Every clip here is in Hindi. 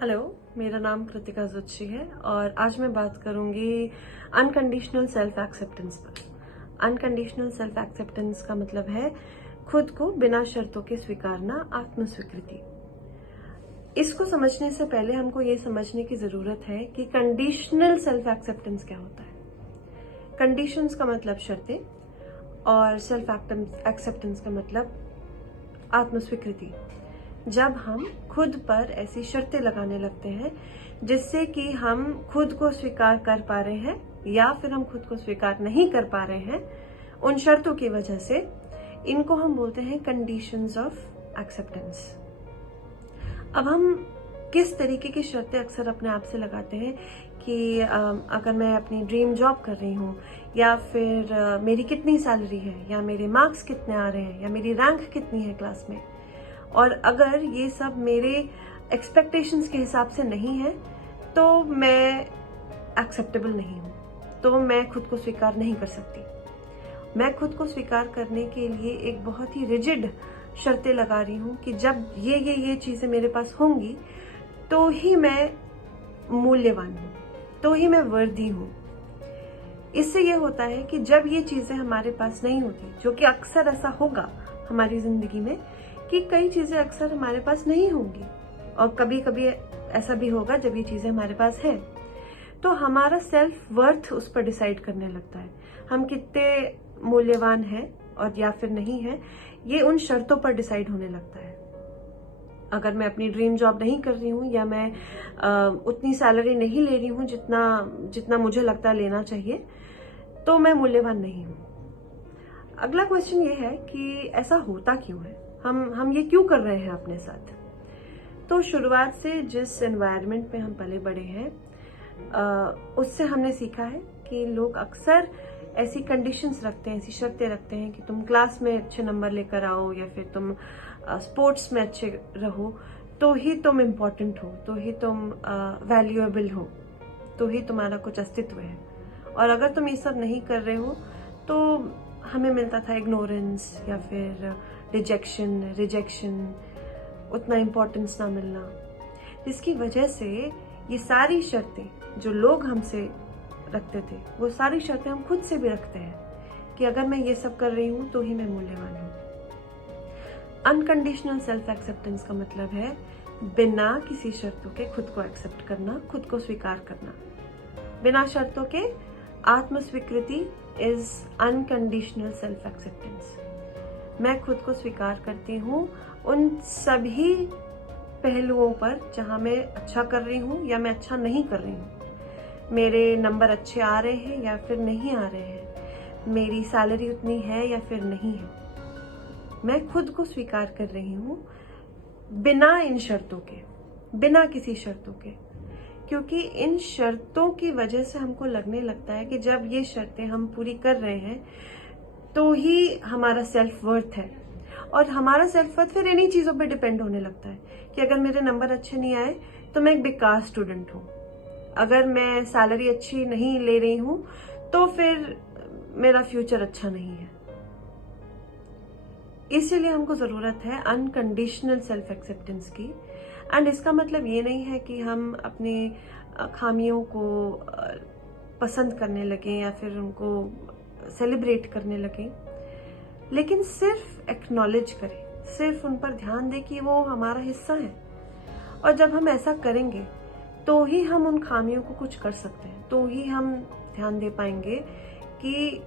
हेलो, मेरा नाम कृतिका जोशी है और आज मैं बात करूंगी अनकंडीशनल सेल्फ एक्सेप्टेंस पर। अनकंडीशनल सेल्फ एक्सेप्टेंस का मतलब है खुद को बिना शर्तों के स्वीकारना, आत्मस्वीकृति। इसको समझने से पहले हमको ये समझने की जरूरत है कि कंडीशनल सेल्फ एक्सेप्टेंस क्या होता है। कंडीशंस का मतलब शर्तें और सेल्फ एक्सेप्टेंस का मतलब आत्मस्वीकृति। जब हम खुद पर ऐसी शर्तें लगाने लगते हैं जिससे कि हम खुद को स्वीकार कर पा रहे हैं या फिर हम खुद को स्वीकार नहीं कर पा रहे हैं, उन शर्तों की वजह से, इनको हम बोलते हैं कंडीशंस ऑफ एक्सेप्टेंस। अब हम किस तरीके की शर्तें अक्सर अपने आप से लगाते हैं कि अगर मैं अपनी ड्रीम जॉब कर रही हूँ या फिर मेरी कितनी सैलरी है या मेरे मार्क्स कितने आ रहे हैं या मेरी रैंक कितनी है क्लास में, और अगर ये सब मेरे एक्सपेक्टेशंस के हिसाब से नहीं है तो मैं एक्सेप्टेबल नहीं हूँ, तो मैं खुद को स्वीकार नहीं कर सकती। मैं खुद को स्वीकार करने के लिए एक बहुत ही रिजिड शर्तें लगा रही हूँ कि जब ये चीजें मेरे पास होंगी तो ही मैं मूल्यवान हूँ, तो ही मैं वर्दी हूँ। इससे ये होता है कि जब ये चीजें हमारे पास नहीं होती, जो कि अक्सर ऐसा होगा हमारी जिंदगी में कि कई चीजें अक्सर हमारे पास नहीं होंगी और कभी कभी ऐसा भी होगा जब ये चीजें हमारे पास हैं, तो हमारा सेल्फ वर्थ उस पर डिसाइड करने लगता है। हम कितने मूल्यवान हैं और या फिर नहीं है, ये उन शर्तों पर डिसाइड होने लगता है। अगर मैं अपनी ड्रीम जॉब नहीं कर रही हूँ या मैं उतनी सैलरी नहीं ले रही हूँ जितना मुझे लगता है लेना चाहिए, तो मैं मूल्यवान नहीं हूँ। अगला क्वेश्चन ये है कि ऐसा होता क्यों है, हम ये क्यों कर रहे हैं अपने साथ। तो शुरुआत से जिस एनवायरनमेंट में हम पले बड़े हैं उससे हमने सीखा है कि लोग अक्सर ऐसी कंडीशंस रखते हैं, ऐसी शर्तें रखते हैं कि तुम क्लास में अच्छे नंबर लेकर आओ या फिर तुम स्पोर्ट्स में अच्छे रहो तो ही तुम इम्पोर्टेंट हो, तो ही तुम वैल्यूएबल हो, तो ही तुम्हारा कुछ अस्तित्व है। और अगर तुम ये सब नहीं कर रहे हो तो हमें मिलता था इग्नोरेंस या फिर रिजेक्शन, उतना इम्पोर्टेंस ना मिलना, जिसकी वजह से ये सारी शर्तें जो लोग हमसे रखते थे, वो सारी शर्तें हम खुद से भी रखते हैं कि अगर मैं ये सब कर रही हूं तो ही मैं मूल्यवान हूं। अनकंडीशनल सेल्फ एक्सेप्टेंस का मतलब है बिना किसी शर्तों के खुद को एक्सेप्ट करना, खुद को स्वीकार करना। बिना शर्तों के आत्मस्वीकृति इज अनकंडीशनल सेल्फ एक्सेप्टेंस। मैं खुद को स्वीकार करती हूँ उन सभी पहलुओं पर जहां मैं अच्छा कर रही हूँ या मैं अच्छा नहीं कर रही हूँ। मेरे नंबर अच्छे आ रहे हैं या फिर नहीं आ रहे हैं, मेरी सैलरी उतनी है या फिर नहीं है। मैं खुद को स्वीकार कर रही हूँ बिना इन शर्तों के, बिना किसी शर्तों के, क्योंकि इन शर्तों की वजह से हमको लगने लगता है कि जब ये शर्तें हम पूरी कर रहे हैं तो ही हमारा सेल्फ वर्थ है। और हमारा सेल्फ वर्थ फिर इन्हीं चीजों पे डिपेंड होने लगता है कि अगर मेरे नंबर अच्छे नहीं आए तो मैं एक बेकार स्टूडेंट हूँ, अगर मैं सैलरी अच्छी नहीं ले रही हूँ तो फिर मेरा फ्यूचर अच्छा नहीं है। इसीलिए हमको जरूरत है अनकंडीशनल सेल्फ एक्सेप्टेंस की। एंड इसका मतलब ये नहीं है कि हम अपनी खामियों को पसंद करने लगे या फिर उनको सेलिब्रेट करने लगे, लेकिन सिर्फ एक्नॉलेज करें, सिर्फ उन पर ध्यान दें कि वो हमारा हिस्सा है। और जब हम ऐसा करेंगे तो ही हम उन खामियों को कुछ कर सकते हैं, तो ही हम ध्यान दे पाएंगे कि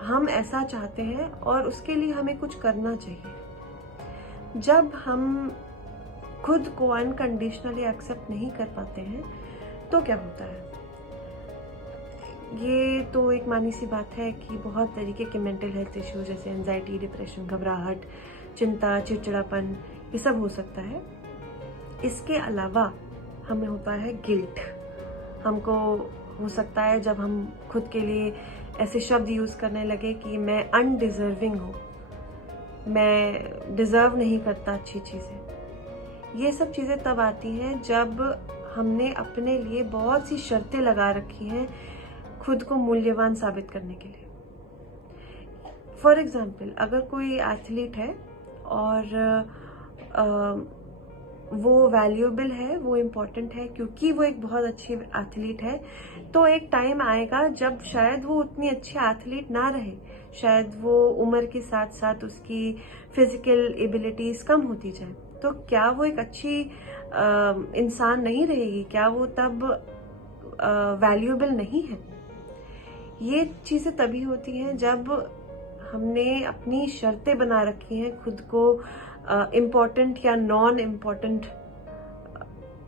हम ऐसा चाहते हैं और उसके लिए हमें कुछ करना चाहिए। जब हम खुद को अनकंडीशनली एक्सेप्ट नहीं कर पाते हैं तो क्या होता है, ये तो एक मानी सी बात है कि बहुत तरीके के मेंटल हेल्थ इश्यूज जैसे एंजाइटी, डिप्रेशन, घबराहट, चिंता, चिड़चिड़ापन, ये सब हो सकता है। इसके अलावा हमें होता है गिल्ट। हमको हो सकता है जब हम खुद के लिए ऐसे शब्द यूज करने लगे कि मैं अनडिजर्विंग हूँ, मैं डिजर्व नहीं करता अच्छी चीजें। ये सब चीजें तब आती हैं जब हमने अपने लिए बहुत सी शर्तें लगा रखी हैं खुद को मूल्यवान साबित करने के लिए। फॉर एग्जाम्पल, अगर कोई एथलीट है और वो वैल्यूएबल है, वो इम्पोर्टेंट है, क्योंकि वो एक बहुत अच्छी एथलीट है। तो एक टाइम आएगा जब शायद वो उतनी अच्छी एथलीट ना रहे, शायद वो उम्र के साथ साथ उसकी फिजिकल एबिलिटीज कम होती जाए, तो क्या वो एक अच्छी इंसान नहीं रहेगी? क्या वो तब वैल्यूएबल नहीं है? ये चीजें तभी होती हैं जब हमने अपनी शर्तें बना रखी हैं खुद को इम्पोर्टेंट या नॉन इम्पोर्टेंट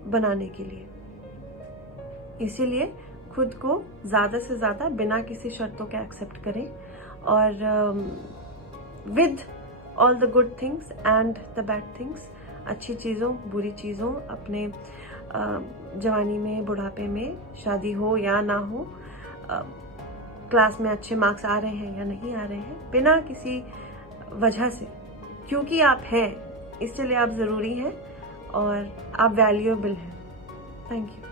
बनाने के लिए। इसीलिए खुद को ज्यादा से ज्यादा बिना किसी शर्तों के एक्सेप्ट करें, और with all the good things and the bad things, अच्छी चीज़ों बुरी चीज़ों, अपने जवानी में, बुढ़ापे में, शादी हो या ना हो, क्लास में अच्छे मार्क्स आ रहे हैं या नहीं आ रहे हैं, बिना किसी वजह से, क्योंकि आप हैं इसलिए आप ज़रूरी हैं और आप वैल्यूएबल हैं। Thank you.